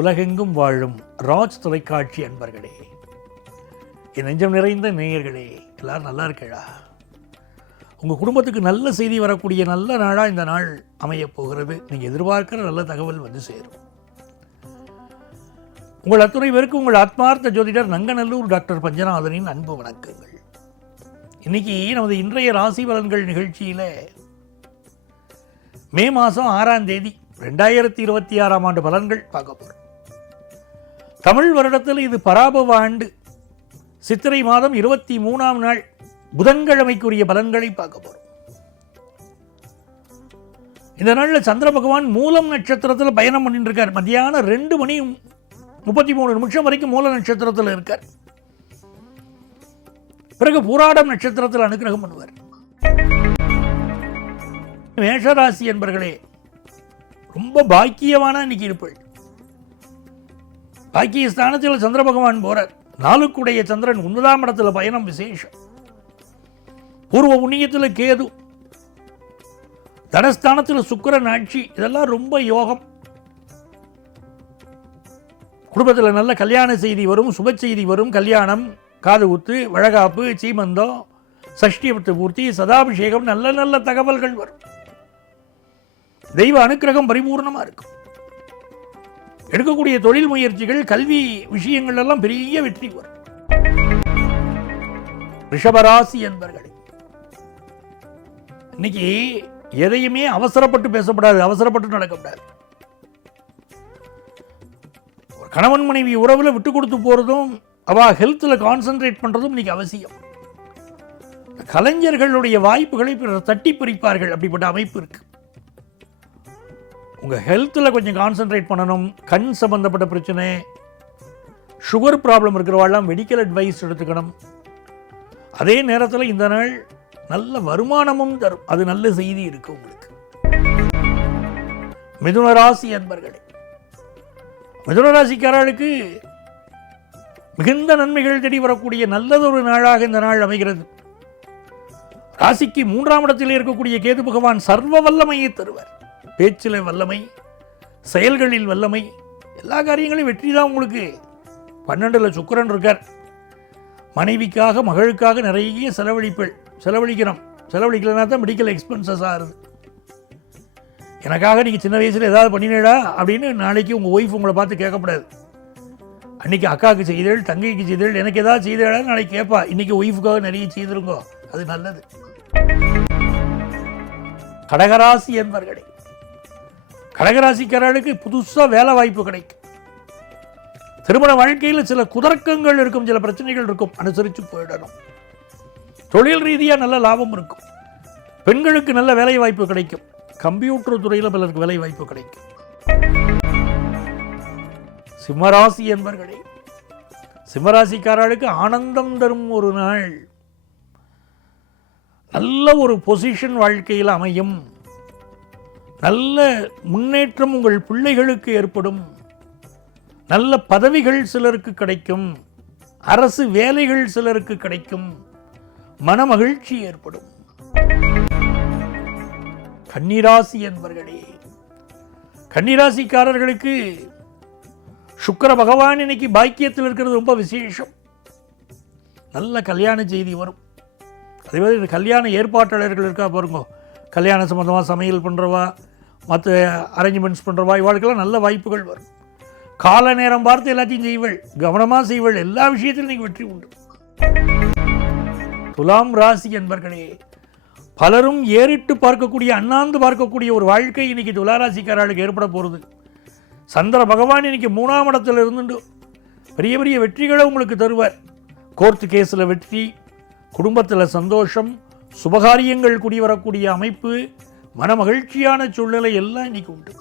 உலகெங்கும் வாழும் ராஜ் தொலைக்காட்சி அன்பர்களே, என் நெஞ்சம் நிறைந்த நேயர்களே, எல்லாரும் நல்லா இருக்கா? உங்கள் குடும்பத்துக்கு நல்ல செய்தி வரக்கூடிய நல்ல நாளாக இந்த நாள் அமையப் போகிறது. நீங்கள் எதிர்பார்க்கிற நல்ல தகவல் வந்து சேரும். உங்கள் அத்துணை பேருக்கு உங்கள் ஆத்மார்த்த ஜோதிடர் நங்கநல்லூர் டாக்டர் பஞ்சநாதனின் அன்பு வணக்கங்கள். இன்னைக்கு நமது இன்றைய ராசி பலன்கள் நிகழ்ச்சியில் மே மாதம் 6ஆம் தேதி 2026ஆம் ஆண்டு பலன்கள் பார்க்க போகிறோம். தமிழ் வருடத்தில் இது பராபவ ஆண்டு சித்திரை மாதம் 23ஆம் நாள் புதன்கிழமைக்குரிய பலன்களை பார்க்க போகிறோம். இந்த நாளில் சந்திர பகவான் மூலம் நட்சத்திரத்தில் பயணம் பண்ணிட்டு இருக்கார். மத்தியானம் 2:33 வரைக்கும் மூல நட்சத்திரத்தில் இருக்கார். பிறகு பூராடம் நட்சத்திரத்தில் அனுகிரகம் பண்ணுவார். மேஷராசி என்பர்களே, ரொம்ப பாக்கியமான இன்னைக்கு இருப்பள். பாக்கிய ஸ்தானத்தில் சந்திர பகவான் போறார். 4க்குடைய சந்திரன் 9ஆம் இடத்துல பயணம் விசேஷம். பூர்வ புண்ணியத்தில் கேது, தனஸ்தானத்தில் சுக்கிரன் ஆட்சி. இதெல்லாம் ரொம்ப யோகம். குடும்பத்தில் நல்ல கல்யாண செய்தி வரும், சுப செய்தி வரும். கல்யாணம், காது குத்து, வழகாப்பு, சீமந்தம், சஷ்டிபத்து பூர்த்தி, சதாபிஷேகம், நல்ல நல்ல தகவல்கள் வரும். தெய்வ அனுக்கிரகம் பரிபூர்ணமாக இருக்கும். எடுக்கக்கூடிய தொழில் முயற்சிகள், கல்வி விஷயங்கள் எல்லாம் பெரிய வெற்றி வரும். ரிஷபராசி என்பர்களே, இன்னைக்கு எதையுமே அவசரப்பட்டு பேசப்படாது, அவசரப்பட்டு நடக்கப்படாது. ஒரு கணவன் மனைவி உறவில் விட்டு கொடுத்து போறதும், அவ ஹெல்த்தில் கான்சென்ட்ரேட் பண்றதும் இன்னைக்கு அவசியம். கலைஞர்களுடைய வாய்ப்புகளை தட்டி பறிப்பார்கள். அப்படிப்பட்ட அமைப்பு இருக்கு. உங்கள் ஹெல்த்தில் கொஞ்சம் கான்சென்ட்ரேட் பண்ணணும். கண் சம்பந்தப்பட்ட பிரச்சனை, சுகர் ப்ராப்ளம் இருக்கிறவாள்லாம் மெடிக்கல் அட்வைஸ் எடுத்துக்கணும். அதே நேரத்தில் இந்த நாள் நல்ல வருமானமும் தரும். அது நல்ல செய்தி இருக்கு உங்களுக்கு. மிதுனராசி அன்பர்களே, மிதுனராசிக்காரர்களுக்கு மிகுந்த நன்மைகள் தேடி வரக்கூடிய நல்லதொரு நாளாக இந்த நாள் அமைகிறது. ராசிக்கு 3ஆம் இடத்தில் இருக்கக்கூடிய கேது பகவான் சர்வ வல்லமையை தருவார். பேச்சில் வல்லமை, செயல்களில் வல்லமை, எல்லா காரியங்களையும் வெற்றி தான் உங்களுக்கு. 12ல் சுக்கிரன் இருக்கார். மனைவிக்காக, மகளுக்காக நிறைய செலவழிக்கிறோம். செலவழிக்கலனா தான் மெடிக்கல் எக்ஸ்பென்சஸ் ஆகுது. எனக்காக நீங்கள் சின்ன வயசில் ஏதாவது பண்ணினேடா அப்படின்னு நாளைக்கு உங்கள் ஒய்ஃப் உங்களை பார்த்து கேட்கக்கூடாது. அன்றைக்கி அக்காவுக்கு செய்தேள், தங்கைக்கு செய்தேள், எனக்கு ஏதாவது செய்தேடா நாளைக்கு கேட்பா. இன்றைக்கி ஒய்ஃபுக்காக நிறைய செய்திருங்கோ, அது நல்லது. கடகராசி என்பர்களே, கடகராசிக்காரர்களுக்கு புதுசாக வேலை வாய்ப்பு கிடைக்கும். திருமண வாழ்க்கையில் சில குதர்க்கங்கள் இருக்கும், சில பிரச்சனைகள் இருக்கும், அனுசரித்து போயிடணும். தொழில் ரீதியாக நல்ல லாபம் இருக்கும். பெண்களுக்கு நல்ல வேலை வாய்ப்பு கிடைக்கும். கம்ப்யூட்டர் துறையில் பலருக்கு வேலை வாய்ப்பு கிடைக்கும். சிம்மராசி என்பர்களே, சிம்மராசிக்காரர்களுக்கு ஆனந்தம் தரும் ஒரு நாள். நல்ல ஒரு பொசிஷன் வாழ்க்கையில் அமையும். நல்ல முன்னேற்றம் உங்கள் பிள்ளைகளுக்கு ஏற்படும். நல்ல பதவிகள் சிலருக்கு கிடைக்கும். அரசு வேலைகள் சிலருக்கு கிடைக்கும். மன மகிழ்ச்சி ஏற்படும். கன்னிராசி என்பர்களே, கன்னிராசிக்காரர்களுக்கு சுக்கிர பகவான் இன்னைக்கு பாக்கியத்தில் இருக்கிறது ரொம்ப விசேஷம். நல்ல கல்யாண செய்தி வரும். அதே மாதிரி கல்யாண ஏற்பாட்டாளர்கள் இருக்கா பாருங்க, கல்யாண சம்பந்தமாக சமையல் பண்ணுறவா, மற்ற அரேஞ்ச்மெண்ட்ஸ் பண்ணுறவா, இவாளுக்கெல்லாம் நல்ல வாய்ப்புகள் வரும். கால நேரம் பார்த்து எல்லாத்தையும் செய்வள், கவனமாக செய்வள், எல்லா விஷயத்திலும் நீங்கள் வெற்றி உண்டு. துலாம் ராசி என்பர்களே, பலரும் ஏறிட்டு பார்க்கக்கூடிய, அண்ணாந்து பார்க்கக்கூடிய ஒரு வாழ்க்கை இன்னைக்கு துளாராசிக்காரர்களுக்கு ஏற்பட போகிறது. சந்திர பகவான் இன்னைக்கு 3ஆம் இடத்துல இருந்துட்டு பெரிய பெரிய வெற்றிகளை உங்களுக்கு தருவார். கோர்ட்டு கேஸில் வெற்றி, குடும்பத்தில் சந்தோஷம், சுபகாரியங்கள் கூடி வரக்கூடிய அமைப்பு, மன மகிழ்ச்சியான சூழ்நிலை எல்லாம் இன்னைக்கு உண்டு.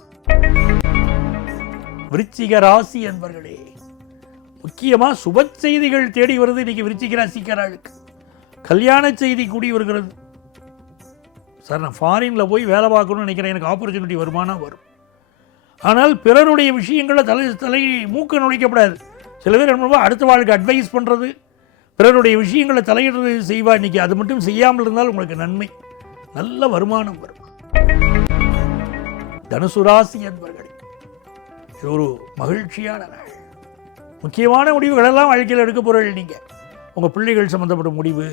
விருச்சிக ராசி என்பர்களே, முக்கியமாக சுப செய்திகள் தேடி வருது இன்னைக்கு விருச்சிக ராசிக்காரர்களுக்கு. கல்யாண செய்தி கூடி வருகிறது. சார், நான் ஃபாரினில் போய் வேலை பார்க்கணும்னு நினைக்கிறேன், எனக்கு ஆப்பர்ச்சுனிட்டி வருமானம் வரும். ஆனால் பிறருடைய விஷயங்களை தலை மூக்க நுழைக்கப்படாது. சில பேர் என்ன அடுத்த வாழ்க்கை அட்வைஸ் பண்ணுறது, பிறருடைய விஷயங்களை தலையிடுறது செய்வா. இன்னைக்கு அது மட்டும் செய்யாமல் இருந்தால் உங்களுக்கு நன்மை, நல்ல வருமானம் வரும். தனுசு ராசி என்பர்களே, இது ஒரு மகிழ்ச்சியான நாள். முக்கியமான முடிவுகளெல்லாம் வாழ்க்கையில் எடுக்க போகிறீர்கள். நீங்கள் உங்கள் பிள்ளைகள் சம்மந்தப்பட்ட முடிவு,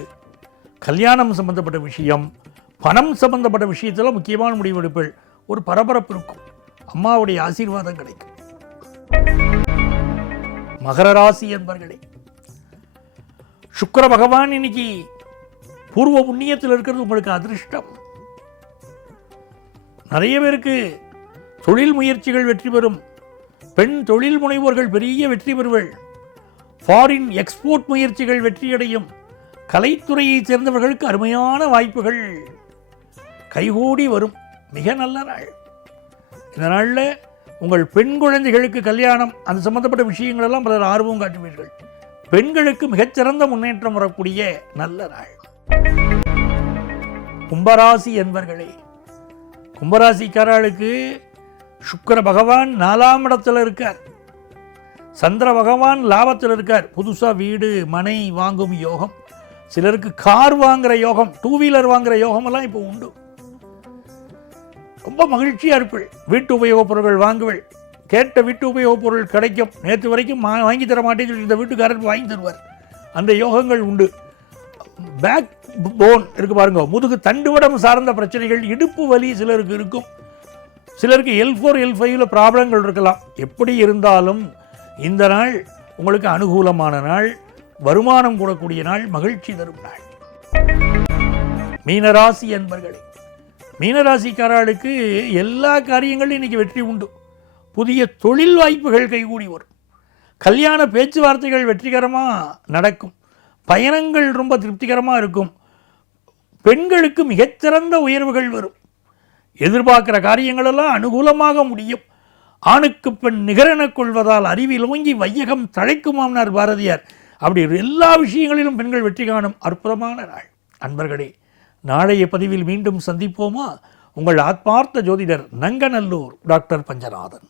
கல்யாணம் சம்மந்தப்பட்ட விஷயம், பணம் சம்மந்தப்பட்ட விஷயத்தில் முக்கியமான முடிவு எடுப்பீர்கள். ஒரு பரபரப்பு இருக்கும். அம்மாவுடைய ஆசீர்வாதம் கிடைக்கும். மகர ராசி என்பர்களே, சுக்கிர பகவான் இன்னைக்கு பூர்வ புண்ணியத்தில் இருக்கிறது உங்களுக்கு அதிர்ஷ்டம். நிறைய பேருக்கு தொழில் முயற்சிகள் வெற்றி பெறும். பெண் தொழில் முனைவோர்கள் பெரிய வெற்றி பெறுவர். ஃபாரின் எக்ஸ்போர்ட் முயற்சிகள் வெற்றியடையும். கலைத்துறையைச் சேர்ந்தவர்களுக்கு அருமையான வாய்ப்புகள் கைகூடி வரும். மிக நல்ல நாள். இந்த நாளில் உங்கள் பெண் குழந்தைகளுக்கு கல்யாணம், அது சம்பந்தப்பட்ட விஷயங்கள் எல்லாம் பலர் ஆர்வம் காட்டுவீர்கள். பெண்களுக்கு மிகச்சிறந்த முன்னேற்றம் வரக்கூடிய நல்ல நாள். கும்பராசி என்பர்களே, கும்பராசிக்காரர்களுக்கு சுக்கிர பகவான் 4ஆம் இடத்துல இருக்கார். சந்திர பகவான் லாபத்தில் இருக்கார். புதுசாக வீடு மனை வாங்கும் யோகம், சிலருக்கு கார் வாங்குகிற யோகம், 2 வீலர் வாங்குகிற யோகமெல்லாம் இப்போ உண்டு. ரொம்ப மகிழ்ச்சியாக இருப்பீள். வீட்டு உபயோகப் பொருட்கள் வாங்குவள். கேட்ட வீட்டு உபயோகப் பொருள் கிடைக்கும். நேற்று வரைக்கும் வாங்கி தர மாட்டேன்னு சொல்லி இந்த வீட்டுக்காரருக்கு வாங்கி தருவார். அந்த யோகங்கள் உண்டு. பேக் போன் இருக்குது பாருங்க, முதுகு தண்டுவடம் சார்ந்த பிரச்சனைகள், இடுப்பு வலி சிலருக்கு இருக்கும். சிலருக்கு L4 L5 ப்ராப்ளங்கள் இருக்கலாம். எப்படி இருந்தாலும் இந்த நாள் உங்களுக்கு அனுகூலமான நாள், வருமானம் கூடக்கூடிய நாள், மகிழ்ச்சி தரும் நாள். மீனராசி என்பர்களே, மீனராசிக்காரர்களுக்கு எல்லா காரியங்களும் இன்னைக்கு வெற்றி உண்டு. புதிய தொழில் வாய்ப்புகள் கைகூடி வரும். கல்யாண பேச்சுவார்த்தைகள் வெற்றிகரமாக நடக்கும். பயணங்கள் ரொம்ப திருப்திகரமாக இருக்கும். பெண்களுக்கு மிகச்சிறந்த உயர்வுகள் வரும். எதிர்பார்க்கிற காரியங்களெல்லாம் அனுகூலமாக முடியும். ஆணுக்கு பெண் நிகரெனக் கொள்வதால் அறிவில் ஓங்கி வையகம் தழைக்குமாம்னார் பாரதியார். அப்படி எல்லா விஷயங்களிலும் பெண்கள் வெற்றி காணும் அற்புதமான நாள். அன்பர்களே, நாளைய பதிவில் மீண்டும் சந்திப்போமா? உங்கள் ஆத்மார்த்த ஜோதிடர் நங்கநல்லூர் டாக்டர் பஞ்சநாதன்.